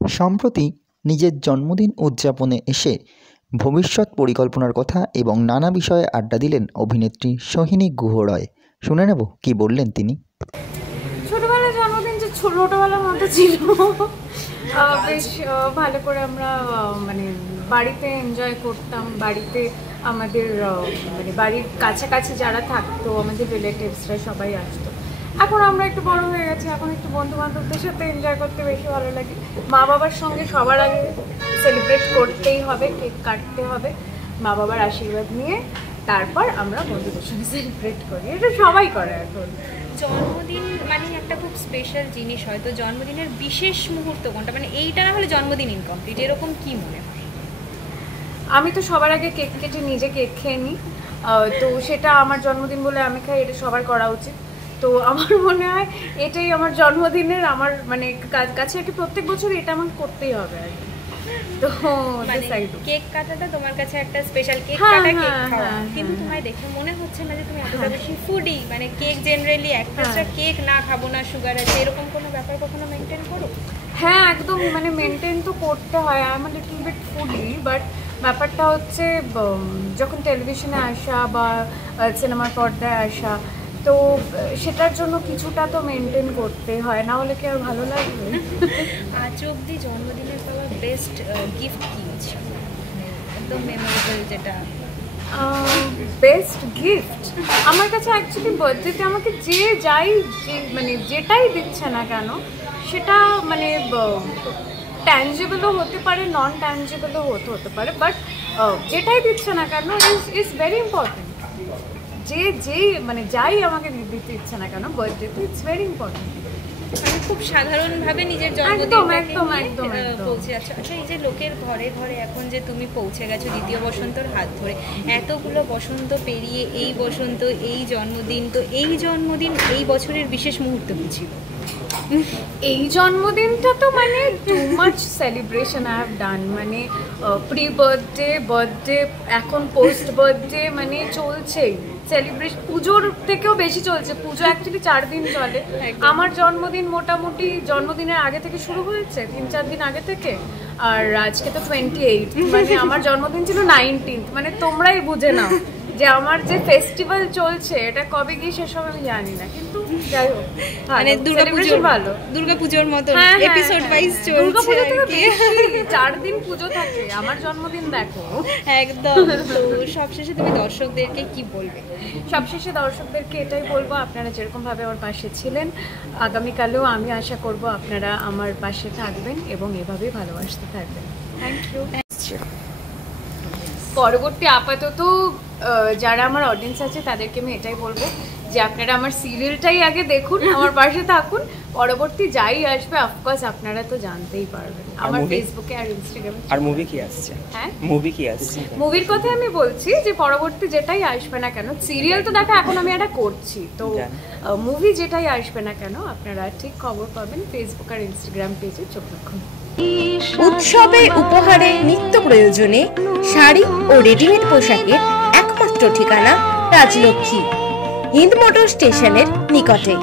সম্প্রতি নিজের জন্মদিন উদযাপনে এসে ভবিষ্যৎ পরিকল্পনার কথা এবং নানা বিষয়ে আড্ডা দিলেন অভিনেত্রী সোহিনী গুহ রয়। শুনে নেব কি বললেন তিনি। ছোটবেলার জন্মদিন যে ছোটবেলার মতো ছিল, বেশ ভালো করে আমরা মানে বাড়িতে এনজয় করতাম। বাড়িতে আমাদের মানে বাড়ির কাছাকাছি যারা থাকতো, আমাদের রিলেটিভসরা সবাই আসতো। এখন আমরা একটু বড় হয়ে গেছি, এখন একটু বন্ধু বান্ধবদের সাথে এনজয় করতে বেশি ভালো লাগে। মা বাবার সঙ্গে সবার আগে সেলিব্রেট করতেই হবে, কেক কাটতে হবে, মা বাবার আশীর্বাদ নিয়ে তারপর আমরা বন্ধুদের সঙ্গে সেলিব্রেট করি। এটা সবাই করে এখন। জন্মদিন মানে একটা খুব স্পেশাল জিনিস, হয়তো জন্মদিনের বিশেষ মুহূর্ত কোনটা, মানে এইটা না হলে জন্মদিন ইনকমপ্লিট, এরকম কি মনে হয়? আমি তো সবার আগে কেক কেটে নিজে কেক খেয়ে নিই, তো সেটা আমার জন্মদিন বলে আমি খাই, এটা সবার করা উচিত। তো আমার মনে হয় এটাই আমার জন্মদিনের আমার মানে কাছে আর কি, প্রত্যেক বছর এটা আমার করতেই হবে আর কি। তো কেক কাটাটা তোমার কাছে একটা স্পেশাল, কেক কাটা কেক খাওয়া, কিন্তু তোমায় দেখে মনে হচ্ছে না যে তুমি এতটা বেশি ফুডি, মানে কেক জেনারেলি অ্যাক্ট্রেসরা কেক না খাবো না, সুগার আছে, এরকম কোনো ব্যাপার কখনো মেনটেন করো? হ্যাঁ, একদম, মানে মেনটেন তো করতে হয়। I am a little bit foodie, but ব্যাপারটা হচ্ছে যখন টেলিভিশনে আসা বা সিনেমার পর্দায় আসা, তো সেটার জন্য কিছুটা তো মেনটেন করতে হয়, না হলে কি আর ভালো লাগবে? আজ অব্দি জন্মদিনের পাওয়া বেস্ট গিফট কি ছিল, একদম মেমোরেবল যেটা? বেস্ট গিফট আমার কাছে অ্যাকচুয়ালি বার্থডেতে আমাকে যে যাই মানে যেটাই দিচ্ছে না কেন, সেটা মানে ট্যাঞ্জেবলও হতে পারে, নন ট্যাঞ্জেবলও হতে পারে, বাট যেটাই দিচ্ছে না কেন ইজ ভেরি ইম্পর্টেন্ট। যেই মানে যাই আমাকে দিতে ইচ্ছে না কেন বার্থডেতে, ইটস ভেরি ইম্পর্টেন্ট। মানে খুব সাধারণভাবে নিজের জন্মদিনটাকে পৌঁছে যাচ্ছে। আচ্ছা, এই যে লোকের ঘরে ঘরে এখন যে তুমি পৌঁছে গেছো দ্বিতীয় বসন্তর হাত ধরে, এতগুলো বসন্ত পেরিয়ে এই বসন্ত, এই জন্মদিন, তো এই জন্মদিন এই বছরের বিশেষ মুহূর্ত কি ছিল? এই জন্মদিনটা তো মানে too much celebration I have done, মানে প্রি বার্থডে এখন পোস্ট বার্থডে মানে চলছেই সেলিব্রেশন, পুজোর থেকেও বেশি চলছে। পুজো অ্যাকচুয়ালি 4 দিন চলে, আমার জন্মদিন মোটামুটি জন্মদিনের আগে থেকে শুরু হয়েছে, 3-4 দিন আগে থেকে। আর আজকে তো 28, মানে আমার জন্মদিন ছিল 19th, মানে তোমরাই বুঝে নাও যে আমার যে ফেস্টিভ্যাল চলছে এটা কবে গিয়ে শেষ হবে আমি জানি না, কিন্তু যাই হোক, মানে দুর্গাপুজোর মতো এপিসোড ওয়াইজ চলছে। দুর্গাপুজো থেকে বেশি 4 দিন পুজো থাকে, আমার জন্মদিন দেখো একদম। তো সবশেষে তুমি দর্শকদেরকে কি বলবে? সবশেষে দর্শকদেরকে এটাই বলবো, আপনারা যেরকম ভাবে আমার পাশে ছিলেন, আগামীকালেও আমি আশা করব আপনারা আমার পাশে থাকবেন এবং এভাবেই ভালোবাসতে থাকবেন। Thank you. পরবর্তী আপাতত যারা আমার অডিয়েন্স আছে তাদেরকে আমি এটাই বলবো যে আপনারা আমার সিরিয়ালটাই আগে দেখুন, আমার পাশে থাকুন, পরবর্তী যাই আসবে অফকোর্স আপনারা তো জানতেই পারবেন আমার ফেসবুকে আর ইনস্টাগ্রামে। আর মুভি কি আসছে? হ্যাঁ, মুভি কি আসছে? মুভির কথা আমি বলছি যে পরবর্তী যেটাই আসবে না কেন, সিরিয়াল তো দেখা এখন আমি এটা করছি, তো মুভি যেটাই আসবে না কেন আপনারা ঠিক খবর পাবেন ফেসবুক আর ইনস্টাগ্রাম পেজে, চোখ রাখুন। উৎসবে উপহারে নিত্য প্রয়োজনে শাড়ি ও রেডিমেড পোশাকের একমাত্র ঠিকানা রাজলক্ষ্মী, হিন্দ মোটর স্টেশনের নিকটে।